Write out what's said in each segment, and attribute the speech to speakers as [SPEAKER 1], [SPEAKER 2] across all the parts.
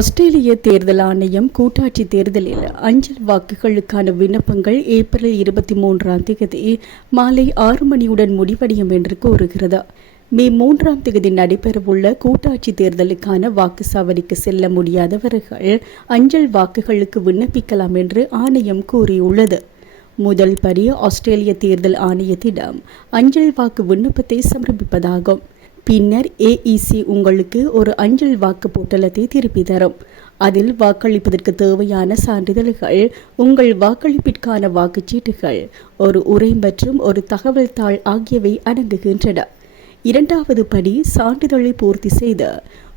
[SPEAKER 1] ஆஸ்திரேலிய தேர்தல் ஆணையம் கூட்டாட்சி தேர்தலில் அஞ்சல் வாக்குகளுக்கான விண்ணப்பங்கள் ஏப்ரல் இருபத்தி மூன்றாம் தேதி மாலை ஆறு மணியுடன் முடிவடையும் என்று கூறுகிறது. மே மூன்றாம் தேதி நடைபெறவுள்ள கூட்டாட்சி தேர்தலுக்கான வாக்குச்சாவடிக்கு செல்ல முடியாதவர்கள் அஞ்சல் வாக்குகளுக்கு விண்ணப்பிக்கலாம் என்று ஆணையம் கூறியுள்ளது. முதல் படி ஆஸ்திரேலிய தேர்தல் ஆணையத்திடம் அஞ்சல் வாக்கு விண்ணப்பத்தை சமர்ப்பிப்பதாகும். பின்னர் ஏஇசி உங்களுக்கு ஒரு அஞ்சல் வாக்கு பொட்டலத்தை திருப்பி தரும். அதில் வாக்களிப்பதற்கு தேவையான சான்றிதழ்கள் உங்கள் வாக்களிப்பிற்கான வாக்குச்சீட்டுகள் ஒரு உரை மற்றும் ஒரு தகவல் தாள் ஆகியவை அடங்குகின்றன. இரண்டாவது படி சான்றிதழை பூர்த்தி செய்து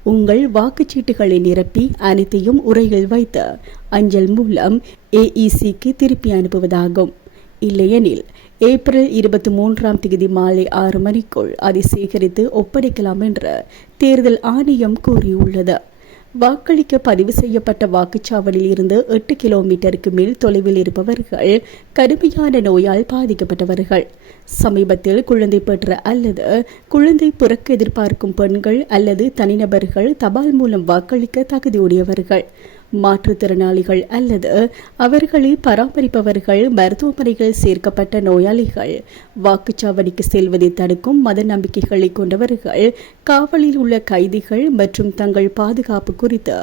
[SPEAKER 1] உங்கள் வாக்குச்சீட்டுகளை நிரப்பி அனைத்தையும் உரையில் வைத்து அஞ்சல் மூலம் ஏஇசிக்கு திருப்பி அனுப்புவதாகும். இல்லையெனில் ஏப்ரல் இருபத்தி மூன்றாம் தேதி மாலை ஆறு மணிக்குள் அதை சேகரித்து ஒப்படைக்கலாம் என்று தேர்தல் ஆணையம் கூறியுள்ளது. வாக்களிக்க பதிவு செய்யப்பட்ட வாக்குச்சாவடியில் இருந்து எட்டு கிலோமீட்டருக்கு மேல் தொலைவில் இருப்பவர்கள் கடுமையான நோயால் பாதிக்கப்பட்டவர்கள். சமீபத்தில் குழந்தை பெற்ற அல்லது குழந்தை பிறக்க எதிர்பார்க்கும் பெண்கள் அல்லது தனிநபர்கள் தபால் மூலம் வாக்களிக்க தகுதியுடையவர்கள். மாற்றுத்திறனாளிகள் அல்லது அவர்களை பராமரிப்பவர்கள் மருத்துவமனையில் சேர்க்கப்பட்ட நோயாளிகள். வாக்குச்சாவடிக்கு செல்வதை தடுக்கும் மத நம்பிக்கைகளை கொண்டவர்கள் காவலில் உள்ள கைதிகள் மற்றும் தங்கள் பாதுகாப்பு குறித்து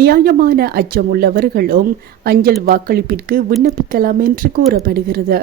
[SPEAKER 1] நியாயமான அச்சம் உள்ளவர்களும் அஞ்சல் வாக்களிப்பிற்கு விண்ணப்பிக்கலாம் என்று கூறப்படுகிறது.